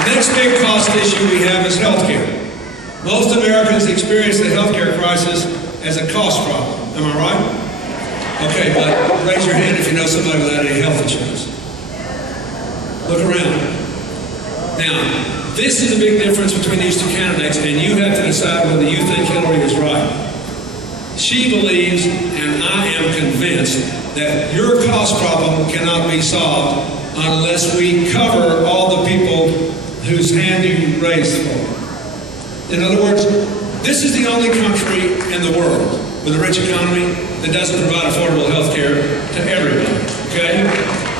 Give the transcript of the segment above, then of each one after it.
The next big cost issue we have is health care. Most Americans experience the health care crisis as a cost problem. Am I right? Okay, but raise your hand if you know somebody without any health insurance. Look around. Now, this is a big difference between these two candidates, and you have to decide whether you think Hillary is right. She believes, and I am convinced, that your cost problem cannot be solved unless we cover all the people whose hand you raised for. In other words, this is the only country in the world with a rich economy that doesn't provide affordable health care to everybody, okay?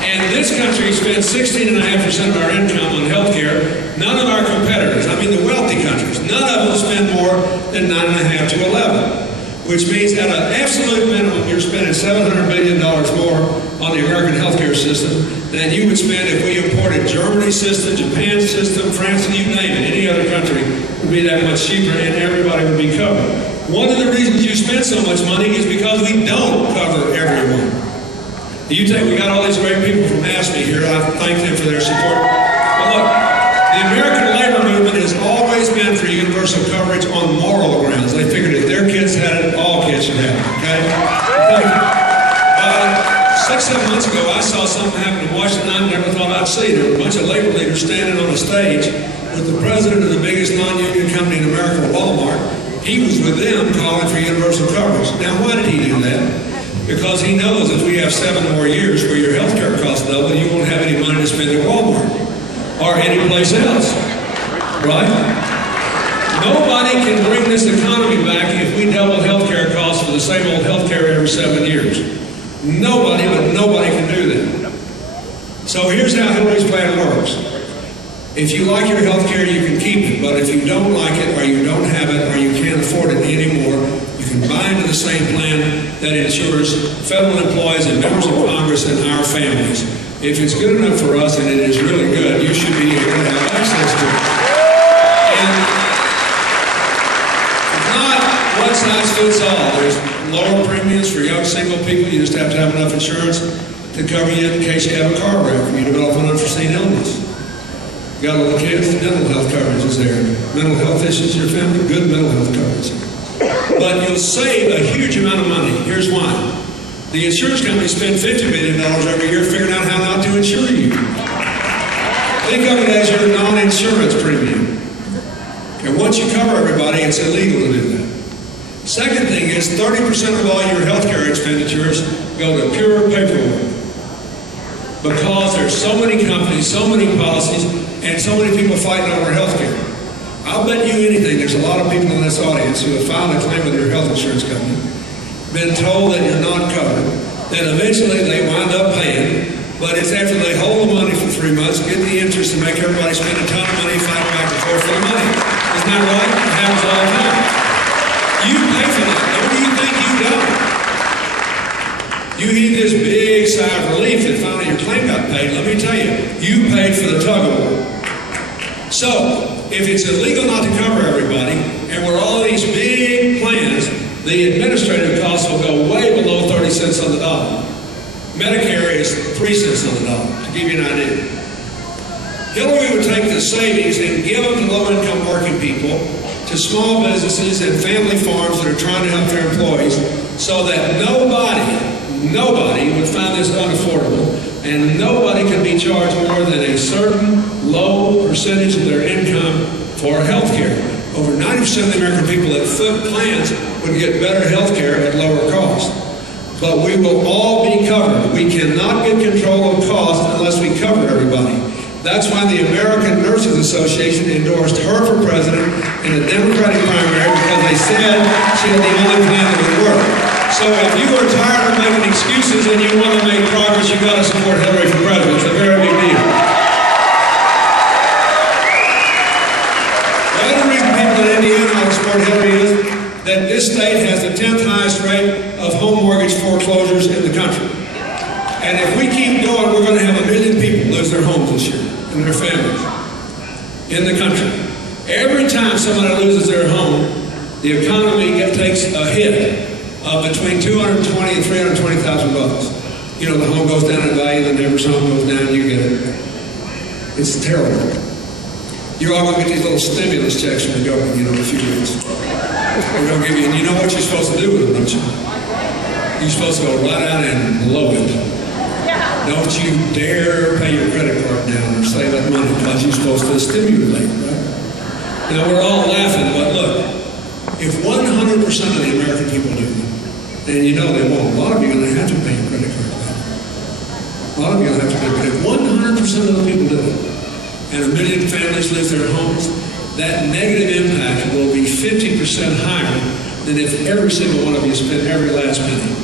And this country spends 16.5% of our income on health care. None of our competitors, I mean the wealthy countries, none of them spend more than 9.5 to 11. Which means at an absolute minimum, you're spending $700 billion more on the American healthcare system than you would spend if we imported Germany's system, Japan's system, France, and you name it. Any other country would be that much cheaper and everybody would be covered. One of the reasons you spend so much money is because we don't cover everyone. You take, we got all these great people from ASME here. I thank them for their support. But look, the American labor movement has always been for universal coverage on moral grounds. They figured if their kids had it, all kids should have it, okay? 6-7 months ago, I saw something happen in Washington I never thought I'd see. There were a bunch of labor leaders standing on a stage with the president of the biggest non-union company in America, Walmart. He was with them calling for universal coverage. Now, why did he do that? Because he knows if we have 7 more years where your health care costs double, you won't have any money to spend at Walmart or any place else, right? Nobody can bring this economy back if we double health care costs for the same old health care every 7 years. Nobody, but nobody can do that. So here's how Hillary's plan works. If you like your health care, you can keep it, but if you don't like it, or you don't have it, or you can't afford it anymore, you can buy into the same plan that insures federal employees and members of Congress and our families. If it's good enough for us, and it is really good, you should be able to have access to it. And it's not one size fits all. There's lower premiums for young single people. You just have to have enough insurance to cover you in case you have a car wreck or you develop an unforeseen illness. You got little kids, dental health coverage is there. Mental health issues in your family, good mental health coverage. But you'll save a huge amount of money. Here's why. The insurance companies spend $50 billion every year figuring out how not to insure you. Think of it as your non-insurance premium. And once you cover everybody, it's illegal to do that. Second thing is 30% of all your health care expenditures go to pure paperwork. Because there's so many companies, so many policies, and so many people fighting over health care. I'll bet you anything, there's a lot of people in this audience who have filed a claim with your health insurance company, been told that you're not covered, then eventually they wind up paying, but it's after they hold the money for 3 months, get the interest, and make everybody spend a ton of money fighting back and forth for the money. Isn't that right? It happens all the time. You pay for that. What do you think you don't? You heed this big sigh of relief that finally your claim got paid. Let me tell you, you paid for the tug of war. So, if it's illegal not to cover everybody, and we're all these big plans, the administrative costs will go way below 30 cents on the dollar. Medicare is 3 cents on the dollar, to give you an idea. Hillary would take the savings and give them to low-income working people, to small businesses and family farms that are trying to help their employees, so that nobody would find this unaffordable, and nobody can be charged more than a certain low percentage of their income for health care. Over 90% of the American people that fit plans would get better health care at lower cost. But we will all be covered. We cannot get control of cost unless we cover everybody. That's why the American Nurses Association endorsed her for president in a Democratic primary, because they said she had the only plan that would work. So if you are tired of making excuses and you want to make progress, you've got to support Hillary for president. It's a very big deal. The other reason people in Indiana want to support Hillary is that this state has the 10th highest rate of home mortgage foreclosures in the country. And if we keep going, we're going to have 1 million people lose their homes this year and their families in the country. Every time somebody loses their home, the economy takes a hit of between $220,000 and $320,000. You know, the home goes down in value, the neighbor's home goes down, you get it. It's terrible. You're all going to get these little stimulus checks from the government, in a few weeks. We're going to give you, and you know what you're supposed to do with them, don't you? You're supposed to go right out and blow it. Don't you dare pay your credit card down or save that money because you're supposed to stimulate, right? We're all laughing, but look, if 100% of the American people do that, and you know they won't, a lot of you are going to have to pay your credit card back. A lot of you are going to have to pay. But if 100% of the people do it, and 1 million families lose their homes, that negative impact will be 50% higher than if every single one of you spent every last penny.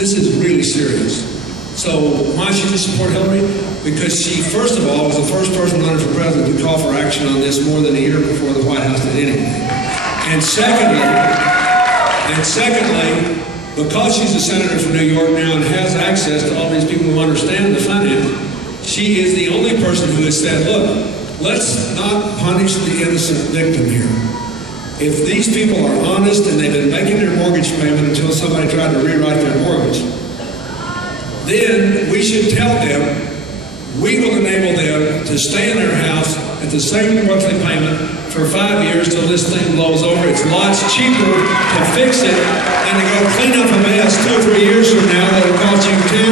This is really serious. So why should you support Hillary? Because she, first of all, was the first person running for president to call for action on this more than a year before the White House did anything. And secondly, because she's a senator from New York now and has access to all these people who understand the finance, she is the only person who has said, look, let's not punish the innocent victim here. If these people are honest and they've been making their mortgage payment until somebody tried to rewrite their mortgage, then we should tell them we will enable them to stay in their house at the same monthly payment for 5 years till this thing blows over. It's lots cheaper to fix it than to go clean up a mess 2 or 3 years from now that'll cost you $10,000